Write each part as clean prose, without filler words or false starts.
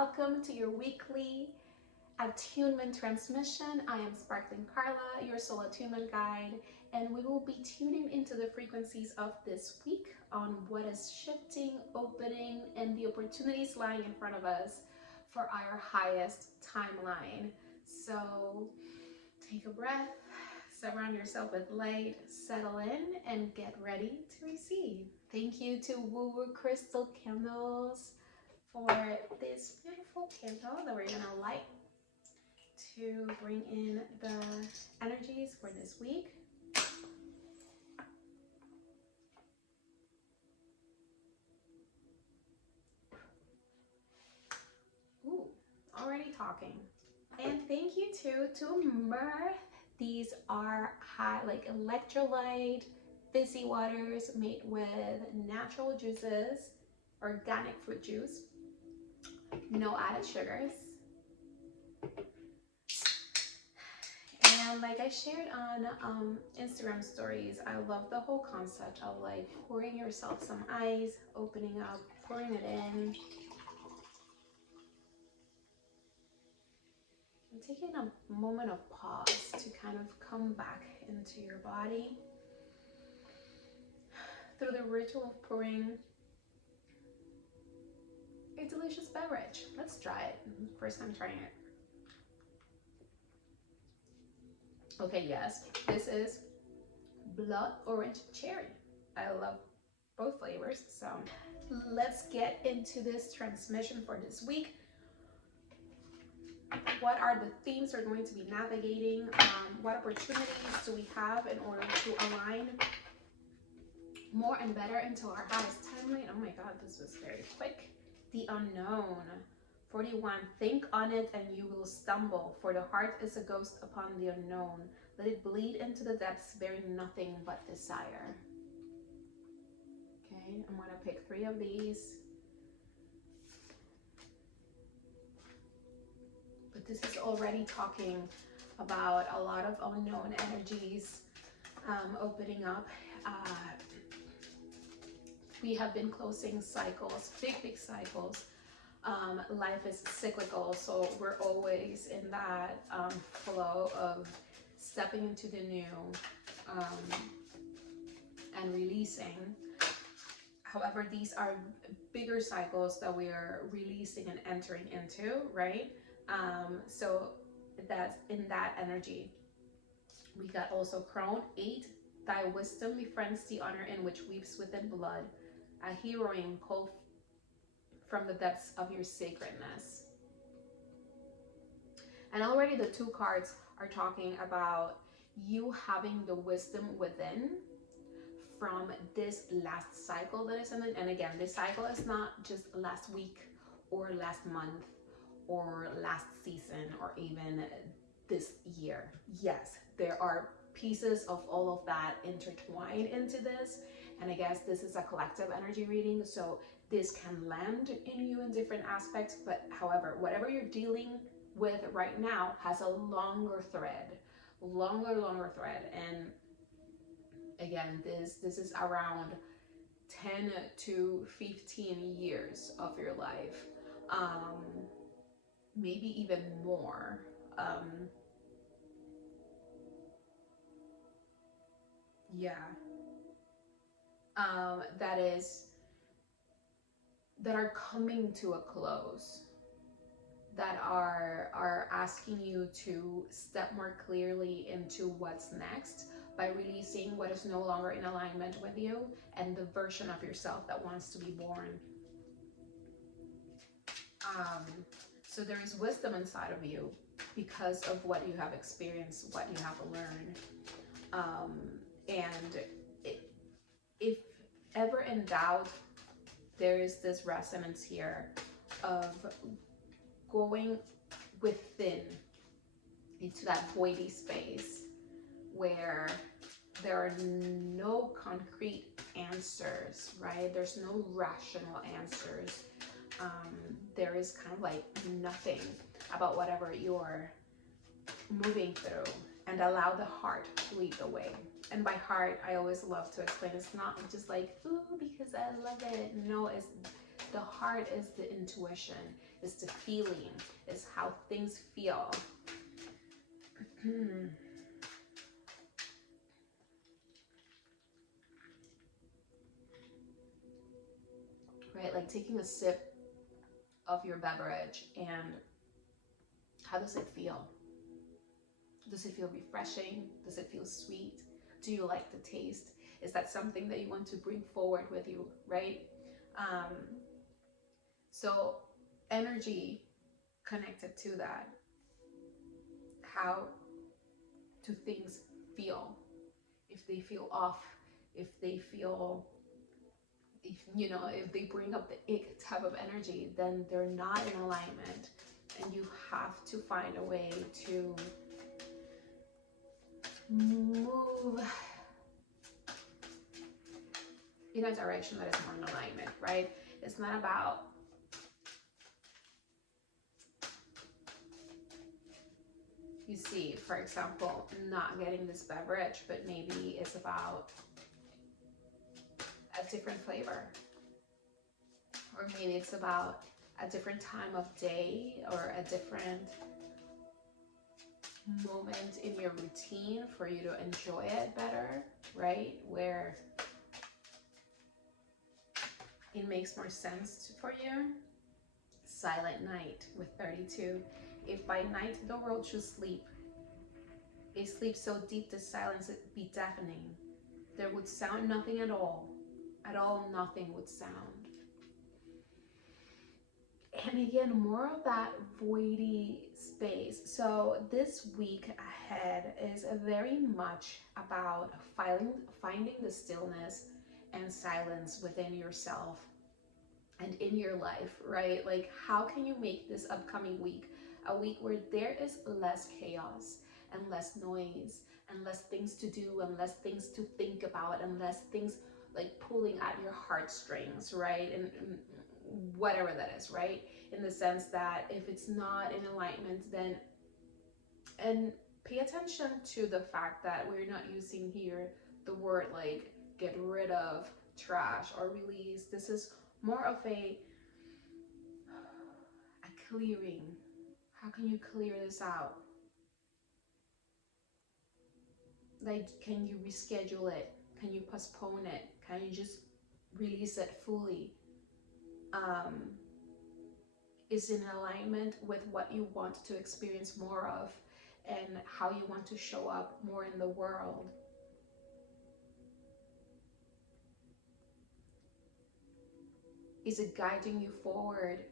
welcome to your weekly attunement transmission. I am Sparkling Carla, your soul attunement guide, and we will be tuning into the frequencies of this week on what is shifting, opening, and the opportunities lying in front of us for our highest timeline. So take a breath, surround yourself with light, settle in, and get ready to receive. Thank you to Woo Woo Crystal Candles for this beautiful candle that we're gonna light to bring in the energies for this week. Ooh, already talking. And thank you to Mirth. These are electrolyte fizzy waters made with natural juices, organic fruit juice, no added sugars. And like I shared on Instagram stories, I love the whole concept of like pouring yourself some ice, opening up, pouring it in, and taking a moment of pause to kind of come back into your body through the ritual of pouring a delicious beverage. Let's try it. First time trying it. Okay, yes, this is blood orange cherry. I love both flavors. So let's get into this transmission for this week. What are the themes we're going to be navigating? What opportunities do we have in order to align more and better into our highest timeline? Oh my God, this was very quick. The unknown. 41, think on it and you will stumble, for the heart is a ghost upon the unknown. Let it bleed into the depths, bearing nothing but desire. Okay, I'm gonna pick 3 of these. But this is already talking about a lot of unknown energies opening up. We have been closing cycles, big cycles. Life is cyclical, so we're always in that flow of stepping into the new and releasing. However, these are bigger cycles that we are releasing and entering into, right? So that's in that energy. We got also Crone, 8, thy wisdom befriends the honor in which weeps within blood, a heroine called from the depths of your sacredness. And already the 2 cards are talking about you having the wisdom within from this last cycle that is in it. And again, this cycle is not just last week or last month or last season or even this year. Yes, there are pieces of all of that intertwined into this. And I guess this is a collective energy reading, so this can land in you in different aspects. But however, whatever you're dealing with right now has a longer thread. And again, this is around 10 to 15 years of your life, maybe even more. That are coming to a close, that are asking you to step more clearly into what's next by releasing what is no longer in alignment with you and the version of yourself that wants to be born. So there is wisdom inside of you because of what you have experienced, what you have learned. And if ever in doubt, there is this resonance here of going within into that voidy space where there are no concrete answers, right? There's no rational answers. There is kind of like nothing about whatever you're moving through, and allow the heart to lead the way. And by heart, I always love to explain, it's not just like, ooh, because I love it. No, it's the heart is the intuition. It's the feeling, it's how things feel. Right, like taking a sip of your beverage, and how does it feel? Does it feel refreshing? Does it feel sweet? Do you like the taste? Is that something that you want to bring forward with you, right? So energy connected to that. How do things feel? If they feel off, if they feel, if you know, if they bring up the ick type of energy, then they're not in alignment, and you have to find a way to move in a direction that is more in alignment, right? It's not about you see, for example, not getting this beverage, but maybe it's about a different flavor, or maybe it's about a different time of day or a different moment in your routine for you to enjoy it better, right? Where it makes more sense for you. Silent night with 32. If by night the world should sleep, a sleep so deep the silence it be deafening, there would sound nothing at all nothing would sound. And again, more of that voidy space. So this week ahead is very much about finding the stillness and silence within yourself and in your life, right? Like, how can you make this upcoming week a week where there is less chaos and less noise and less things to do and less things to think about and less things like pulling at your heartstrings, right? And whatever that is, right? In the sense that if it's not in alignment, then, and pay attention to the fact that we're not using here the word like get rid of, trash, or release. This is more of a clearing. How can you clear this out? Like, can you reschedule it? Can you postpone it? Can you just release it fully? Is in alignment with what you want to experience more of and how you want to show up more in the world. Is it guiding you forward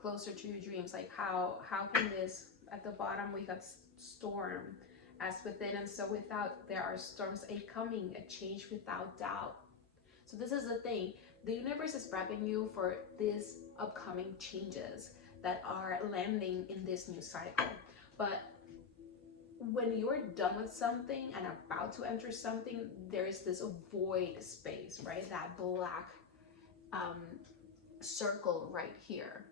closer to your dreams? Like how can this, at the bottom we got storm, as within and so without there are storms a coming, a change without doubt. So this is the thing, the universe is prepping you for these upcoming changes that are landing in this new cycle. But when you're done with something and about to enter something, there is this void space, right? That black circle right here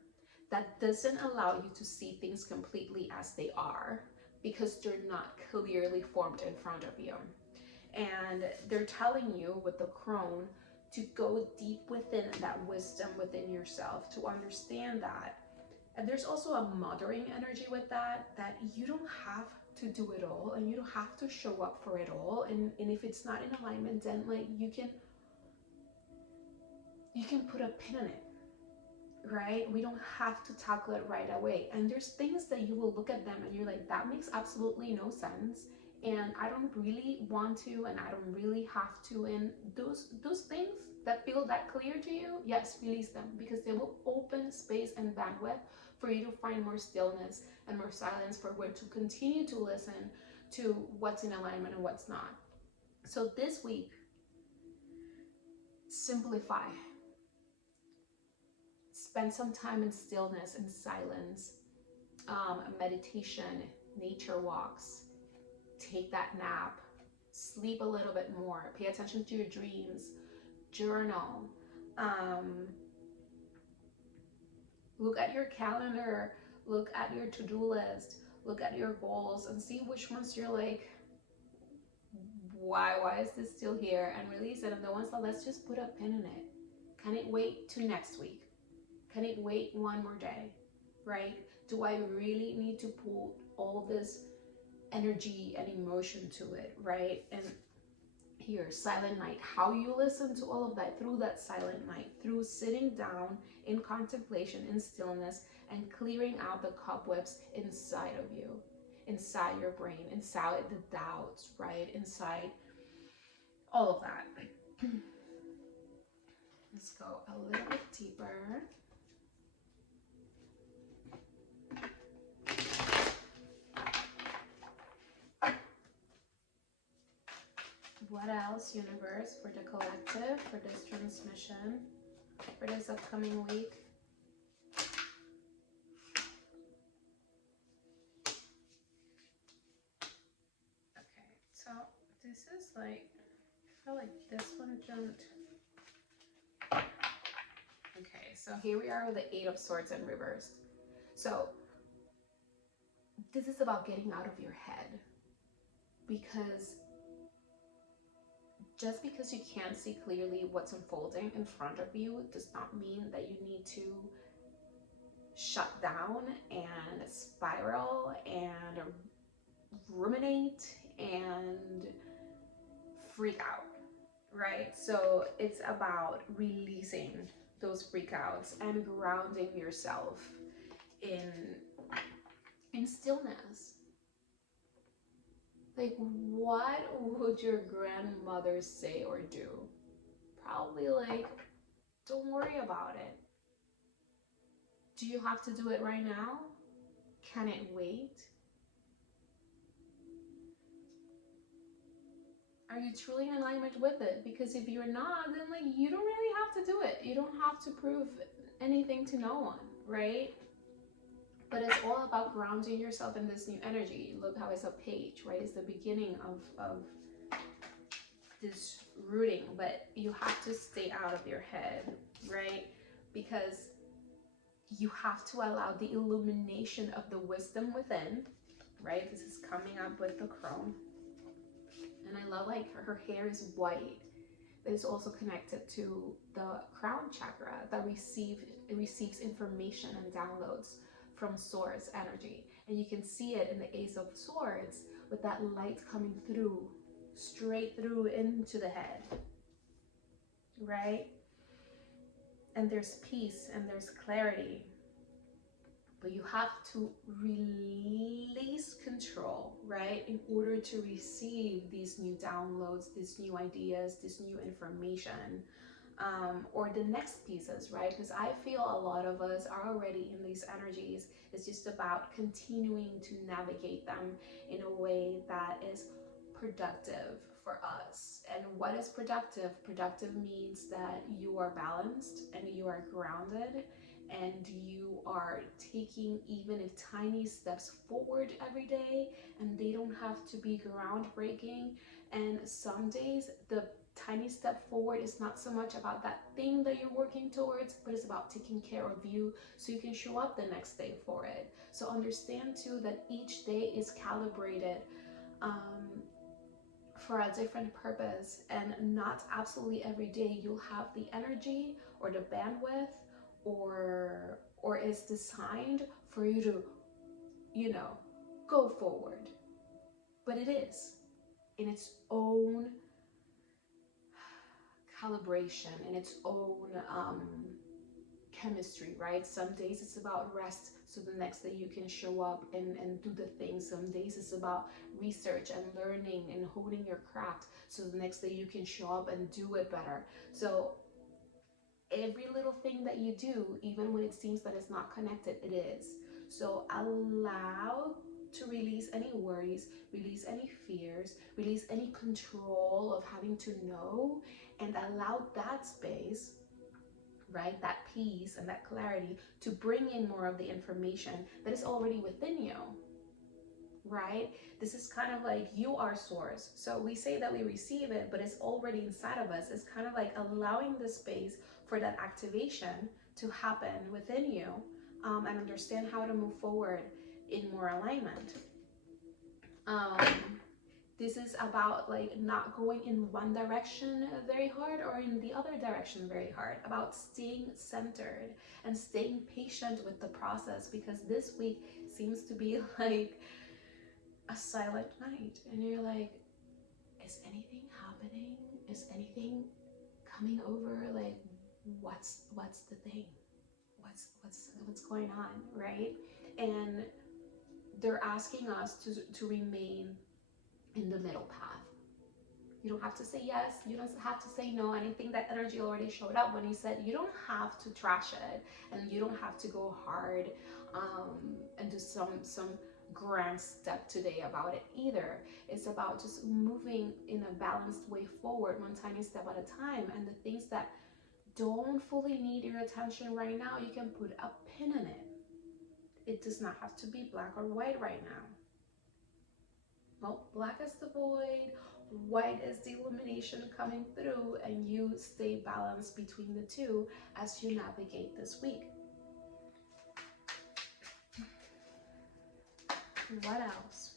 that doesn't allow you to see things completely as they are, because they're not clearly formed in front of you. And they're telling you with the crone to go deep within that wisdom within yourself to understand that. And there's also a mothering energy with that you don't have to do it all and you don't have to show up for it all. And if it's not in alignment, then like you can put a pin in it, right? We don't have to tackle it right away. And there's things that you will look at them and you're like, that makes absolutely no sense. And I don't really want to, and I don't really have to. And those things that feel that clear to you, yes, release them, because they will open space and bandwidth for you to find more stillness and more silence for where to continue to listen to what's in alignment and what's not. So this week, simplify. Spend some time in stillness and silence, meditation, nature walks, take that nap, sleep a little bit more, pay attention to your dreams, journal, look at your calendar, look at your to-do list, look at your goals and see which ones you're like, why is this still here, and release it. And the ones that let's just put a pin in it. Can it wait to next week? Can it wait one more day? right? Do I really need to pull all this energy and emotion to it, right? And here, silent night, how you listen to all of that through that silent night, through sitting down in contemplation, in stillness, and clearing out the cobwebs inside of you, inside your brain, inside the doubts, right? Inside all of that. Let's go a little bit deeper. What else, universe, for the collective, for this transmission, for this upcoming week? Okay, so this is like, I feel like this one jumped. Okay, so here we are with the Eight of Swords in reverse. So this is about getting out of your head, because just because you can't see clearly what's unfolding in front of you does not mean that you need to shut down and spiral and ruminate and freak out, right? So it's about releasing those freakouts and grounding yourself in stillness. Like, what would your grandmother say or do? Probably like, don't worry about it. Do you have to do it right now? Can it wait? Are you truly in alignment with it? Because if you're not, then like, you don't really have to do it. You don't have to prove anything to no one, right? But it's all about grounding yourself in this new energy. Look how it's a page, right? It's the beginning of this rooting, but you have to stay out of your head, right? Because you have to allow the illumination of the wisdom within, right? This is coming up with the crone. And I love like her hair is white. That is also connected to the crown chakra that receives information and downloads from source energy. And you can see it in the Ace of Swords with that light coming through, straight through into the head, right? And there's peace and there's clarity. But you have to release control, right? In order to receive these new downloads, these new ideas, this new information, or the next pieces, right? Because I feel a lot of us are already in these energies. It's just about continuing to navigate them in a way that is productive for us. And what is productive? Productive means that you are balanced and you are grounded and you are taking even if tiny steps forward every day, and they don't have to be groundbreaking. And some days the tiny step forward is not so much about that thing that you're working towards, but it's about taking care of you so you can show up the next day for it. So understand too that each day is calibrated for a different purpose, and not absolutely every day you'll have the energy or the bandwidth or is designed for you to, you know, go forward. But it is in its own calibration, in its own chemistry, right? Some days it's about rest, so the next day you can show up and do the things. Some days it's about research and learning and honing your craft, so the next day you can show up and do it better. So every little thing that you do, even when it seems that it's not connected, it is. So allow to release any worries, release any fears, release any control of having to know, and allow that space, right, that peace and that clarity to bring in more of the information that is already within you, right? This is kind of like you are source. So we say that we receive it, but it's already inside of us. It's kind of like allowing the space for that activation to happen within you, and understand how to move forward in more alignment. This is about like not going in one direction very hard or in the other direction very hard, about staying centered and staying patient with the process, because this week seems to be like a silent night and you're like, is anything happening? Is anything coming over? Like, what's the thing? What's going on, right? And they're asking us to remain in the middle path. You don't have to say yes, you don't have to say no. And I think that energy already showed up when he said you don't have to trash it and you don't have to go hard and do some grand step today about it either. It's about just moving in a balanced way forward, one tiny step at a time. And the things that don't fully need your attention right now, you can put a pin in it. It does not have to be black or white right now. Well, black is the void, white is the illumination coming through, and you stay balanced between the two as you navigate this week. What else?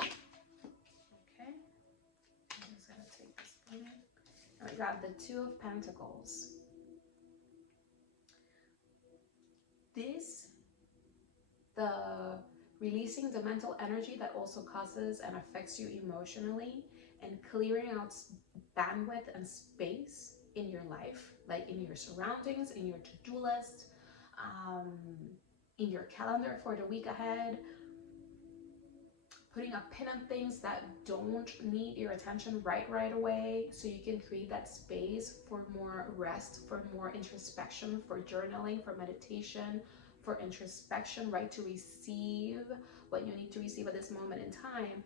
Okay, I'm just gonna take this one. And we got the Two of Pentacles. The releasing the mental energy that also causes and affects you emotionally, and clearing out bandwidth and space in your life, like in your surroundings, in your to-do list, in your calendar for the week ahead, putting a pin on things that don't need your attention right away, so you can create that space for more rest, for more introspection, for journaling, for meditation, for introspection, right? To receive what you need to receive at this moment in time.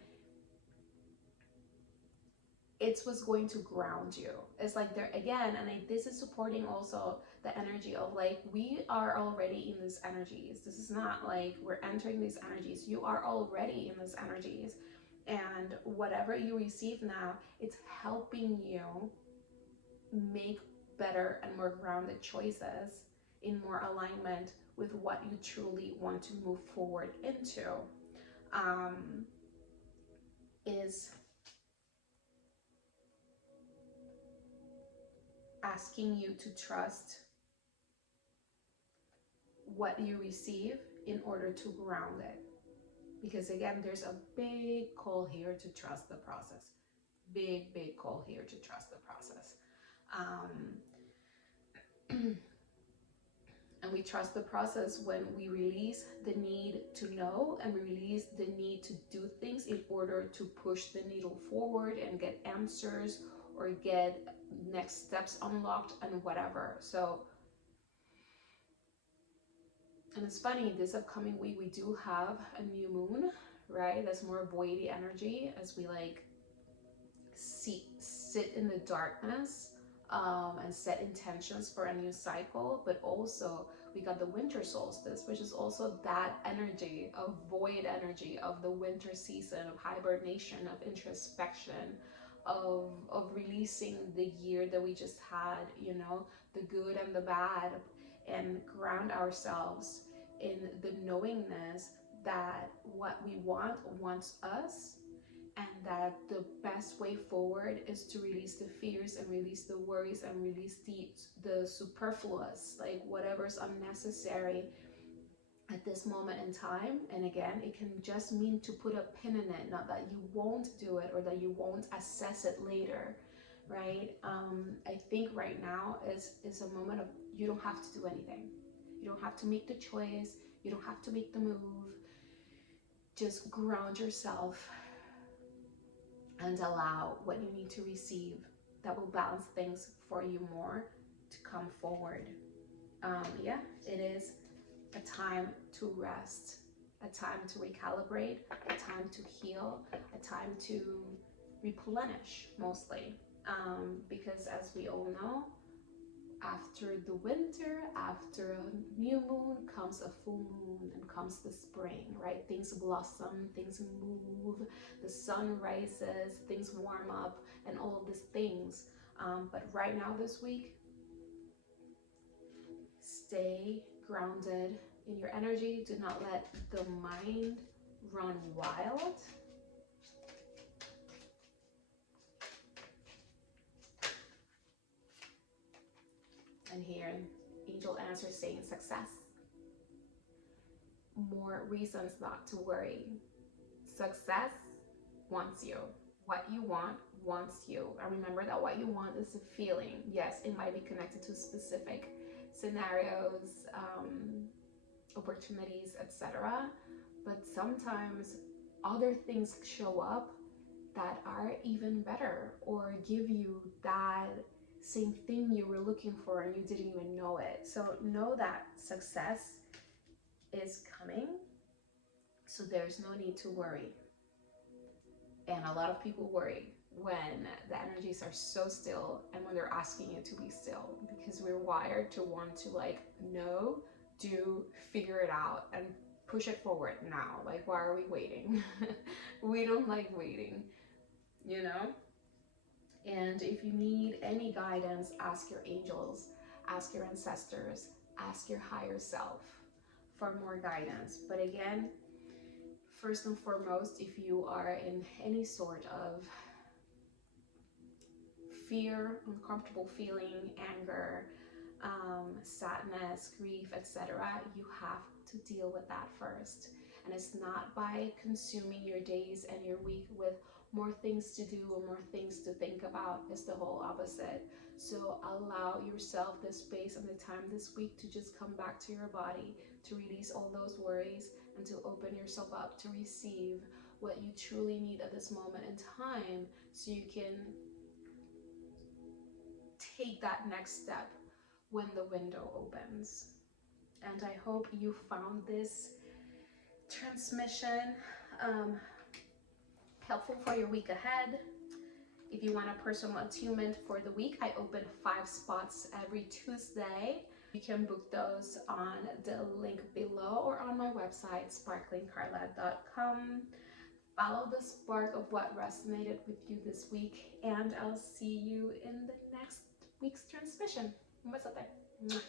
It's what's going to ground you. It's like there again, and this is supporting also the energy of like, we are already in these energies. This is not like we're entering these energies. You are already in these energies. And whatever you receive now, it's helping you make better and more grounded choices in more alignment with what you truly want to move forward into. Is asking you to trust what you receive in order to ground it. Because again, there's a big call here to trust the process. Big call here to trust the process. And we trust the process when we release the need to know, and we release the need to do things in order to push the needle forward and get answers or get next steps unlocked and whatever. So, and it's funny, this upcoming week we do have a new moon, right? That's more voidy energy as we like sit in the darkness and set intentions for a new cycle. But also we got the winter solstice, which is also that energy of void energy of the winter season, of hibernation, of introspection, of releasing the year that we just had, you know, the good and the bad, and ground ourselves in the knowingness that what we want wants us, and that the best way forward is to release the fears and release the worries and release the superfluous, like whatever's unnecessary at this moment in time. And again, it can just mean to put a pin in it, not that you won't do it or that you won't assess it later, right? I think right now is a moment of, you don't have to do anything. You don't have to make the choice. You don't have to make the move. Just ground yourself and allow what you need to receive that will balance things for you more to come forward. Yeah, it is a time to rest, a time to recalibrate, a time to heal, a time to replenish mostly. Because as we all know, after the winter, after a new moon, comes a full moon and comes the spring, right? Things blossom, things move, the sun rises, things warm up, and all of these things. But right now this week, stay grounded in your energy. Do not let the mind run wild. And here, angel answer saying success. More reasons not to worry. Success wants you. What you want wants you. And remember that what you want is a feeling. Yes, it might be connected to specific scenarios, opportunities, etc. But sometimes other things show up that are even better or give you that same thing you were looking for and you didn't even know it. So know that success is coming. So there's no need to worry. And a lot of people worry when the energies are so still and when they're asking you to be still, because we're wired to want to like know, do, figure it out and push it forward now. Like, why are we waiting? We don't like waiting, you know? And if you need any guidance, ask your angels, ask your ancestors, ask your higher self for more guidance. But again, first and foremost, if you are in any sort of fear, uncomfortable feeling, anger, sadness, grief, etc., you have to deal with that first. And it's not by consuming your days and your week with more things to do or more things to think about. It's the whole opposite. So allow yourself the space and the time this week to just come back to your body, to release all those worries, and to open yourself up to receive what you truly need at this moment in time, so you can take that next step when the window opens. And I hope you found this transmission helpful for your week ahead. If you want a personal attunement for the week, I open 5 spots every Tuesday. You can book those on the link below or on my website, sparklingcarla.com. Follow the spark of what resonated with you this week, and I'll see you in the next week's transmission. Un besote.